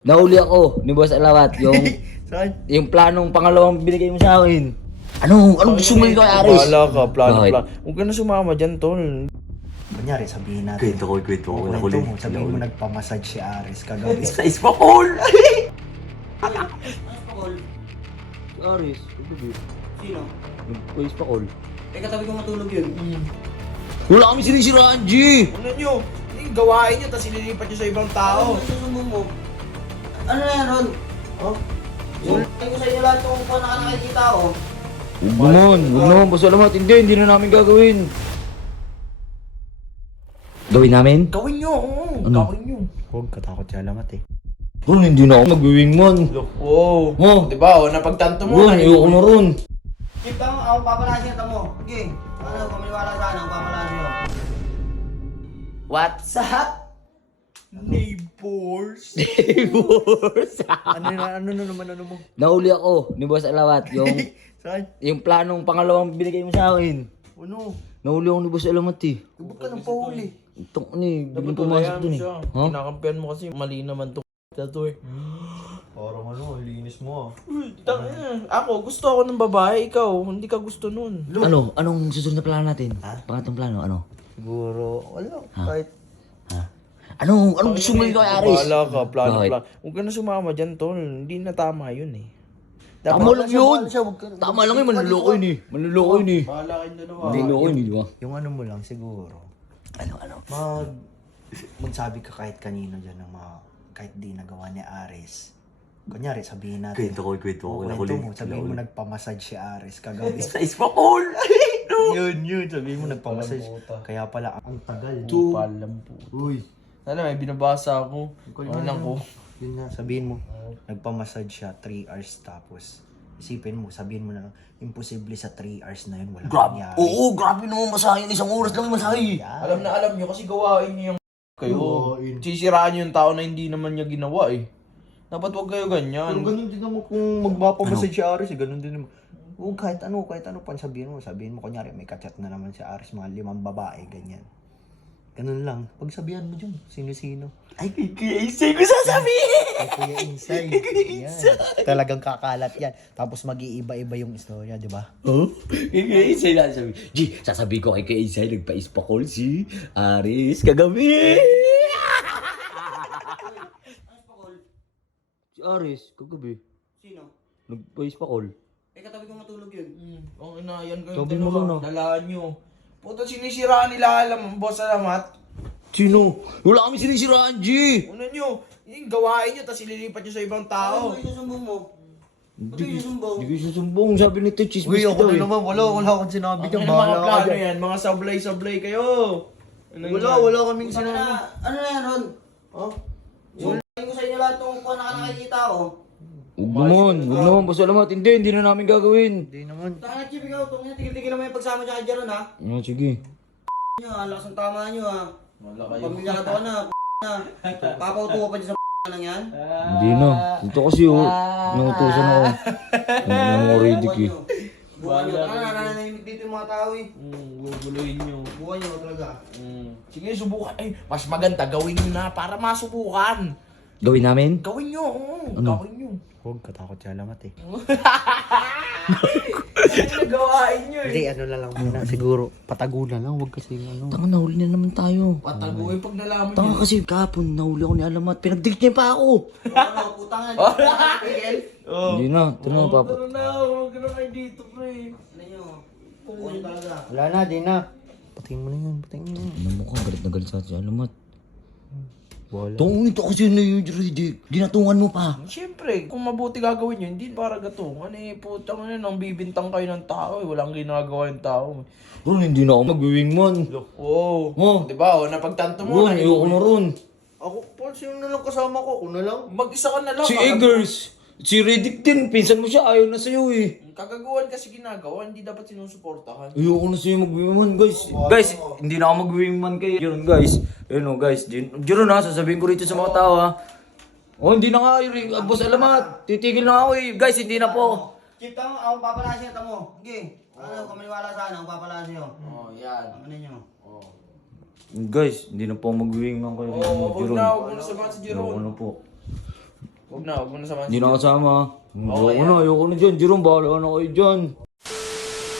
Nahuli ako ni Boss Alawat, yung Saan? yung planong pangalawang binigay mo sa akin. Anong gusto mo kay Aris? Bahala ka, plano. Bakit? Huwag ka na sumama dyan, tol. Kunyari, sabihin natin. Kwento ko. Kwento mo, sabihin mo nagpamassage si Aris kagabi. Sa Ispakol! Aris, kagabi. Sino? Nagpa-Ispakol. Eh, katabi ko matulog yun. Wala kami sinisiraan, G! Ano nyo? Yung gawain nyo, tapos ililipat nyo sa ibang tao. Ano susumbong mo? Ano na yan, Ron? Oh? Yung ko sa inyo lahat kung paano ka nakikita ko. Huwag naman, Boss Alawat. Hindi na namin gagawin. Gawin namin? Gawin nyo, oo. Ano? Gawin nyo. Huwag katakot si Alamat eh. Ron, hindi na ako mag-wingman. Wow. Oh. Diba, oh, napagtanto mo. Ron, ayoko na ron. Keep tamo, ako papalasin ito mo. Okay. Ano, kumaliwala sa ano, papalasin mo. What's up? Neighbors. Ano mo? Nahuli ako ni Boss Alawat, yung Saan? yung planong pangalawang binigay mo sa akin. Ano? Nahuli ako ni Boss Alawat eh. Ba't ka nang pahuli? Itong ano eh, Dapat biglang pumasok dun eh. Ha? Kinakampihan mo kasi mali naman to eh. Parang ano, linis mo ah. Ako, gusto ako ng babae, ikaw. Hindi ka gusto nun. Ano? Anong susunod na plano natin? Ha? Pangatong plano, ano? Siguro, wala. Ha? Kahit Ha? Anong gusto mo kay Aris? Bahala ka, plano. Bakit? Huwag ka na sumama dyan, tol. Hindi na tama yun eh. Tama lang yun! siya, wag ka. Tama lang yun, manluloko yun eh. Manluloko yun eh. Bahala kayong dalawa. Manluloko yun eh, di ba? Yung ano mo lang siguro. Ano? Magsabi ka kahit kanino dyan ng mga, kahit di nagawa ni Aris. Kunyari, sabihin natin. Kwento ko. Kwento mo, sabihin mo nagpamassage si Aris kagabi. Sa Ispakol! yun, sabihin mo nagpamassage. Kaya pala, ang tagal. Palam po. Uy. Sana may binabasa ako. Ano ko? Yun nga, sabihin mo, nagpamassage siya 3 hours tapos isipin mo, sabihin mo na lang, imposible sa 3 hours na yun, walang nangyari. Oo, grabe naman masahin. Isang oras lang yung masahin. Alam na alam nyo kasi gawain nyo yung kayo. Gawain. Sisiraan nyo yung tao na hindi naman niya ginawa eh. Dapat wag kayo Pero ganyan. ganun din naman kung magpapamassage si Aris, ganun din naman. Oo, kahit ano pa sabihin mo, kunyari may kachat na naman si Aris, mga 5 babae, ganyan. Ganun lang. Pagsabihan mo dyan, sino-sino. Ay, kaya ko sasabihin! Ay, Kuya Insay. Yan. Talagang kakalat yan. Tapos mag-iiba-iba yung istorya, di ba? Oh? Kaya Isay na sabi. G, sasabihin ko kay Isay, nagpa-Ispakol si Aris kagabi! Si Aris, kagabi. Sino? Nagpa-Ispakol. Eh, katabi ko matulog yun. Ang inayan kayo Sabi mo lang na. Dalaan nyo. Puto sinisiraan nila boss alamat. Sino? Wala kami sinisiraan, G! Ano nyo? Yung gawain nyo, tapos ililipat nyo sa ibang tao. Ano yung susumbong mo? Ano yung susumbong? Hindi ko susumbong, sabi nito, chismis Uy, ako daw na eh. naman. Wala akong sinabi Ano dyan. yung mga Bahala ka plano dyan. yan? Mga sablay-sablay kayo. Ano Wala kaming Ano sinabi. na, ano na yan, Ron? Oh? Yung ko sa inyo lahat kung paano ka nakikita ko. Huwag naman, Boss Alamat. Hindi na namin gagawin. Hindi naman. Taka na, Chip, ikaw. Itong tigil-tigil naman yung pagsama siya kay Jaron, ha? Sige. Nyo, lakas ang tama nyo, ha? Wala kayo. Pamilya ka to na, na. Papautuwa pa dyan sa nang yan. Hindi na. Ito kasi nangutusan ako. Ang oridik eh. Buwan nyo. Taka na, nananahimik dito yung mga tao, eh. Guguluhin nyo. Buwan nyo talaga. Sige, subukan. Ay, mas maganda gawin nyo na para masubukan. Gawin namin? Gawin nyo, Ano? gawin nyo. Huwag katakot si Alamat eh. Ano gawain nyo Hindi, ano na lang muna. Siguro, patago na lang. Huwag kasi ano. Tanga, nahuli na naman tayo. Pataguin pag nalaman Tanga nyo. kasi kahapon, nahuli ako ni Alamat. Pinag-date niya pa ako. Ano, putang na. Miguel? Hindi na. Ito na, papa. Tara na, huwag na kayo dito, pre. Ano nyo? Buwan nyo talaga. Wala na, di na. Patingin mo na yan, patingin mo na yan. Ano mo ka, galit na galit sa atin si Alamat. Wala. Tungin ito kasi na yung juridik. Dinatungan mo pa. Siyempre, kung mabuti gagawin nyo, hindi para gatungan eh. Putang na, nang bibintang kayo ng tao eh. Walang ginagawa yung tao. Ron, hindi na ako mag-wingman. Oo. Oh. Diba, napagtanto mo Ron, ayoko na ron. Ako, Paul, sino na lang kasama ko? Ako na lang. Mag-isa ka na lang. Si Eggers. Si Riddick din. Pinsan mo siya. Ayaw na sa'yo eh. Kagaguhan kasi ginagawa, hindi dapat sinusuportahan. Ayoko na sa'yo mag-wingman, guys. Guys, hindi na ako mag-wingman kay Jeron, guys. Ayun o, guys. Jeron ha, sasabihin ko rito sa mga tao ha. Oh, hindi na nga. Boss Alamat. Titigil na ako eh. Guys, hindi na po. Chip, tamo, ako papalasin ito mo. Okay. Ano, kumaniwala sa ano, ako papalasin nyo. Yan. Ano nyo? Guys, hindi na po mag-wingman kay Oo, Jeron. huwag na sabahan si Ayoko Jeron. na po. Huwag na samahan Hindi si na Jerome. kasama. Ayoko na dyan. Jerome, bahala na kayo dyan.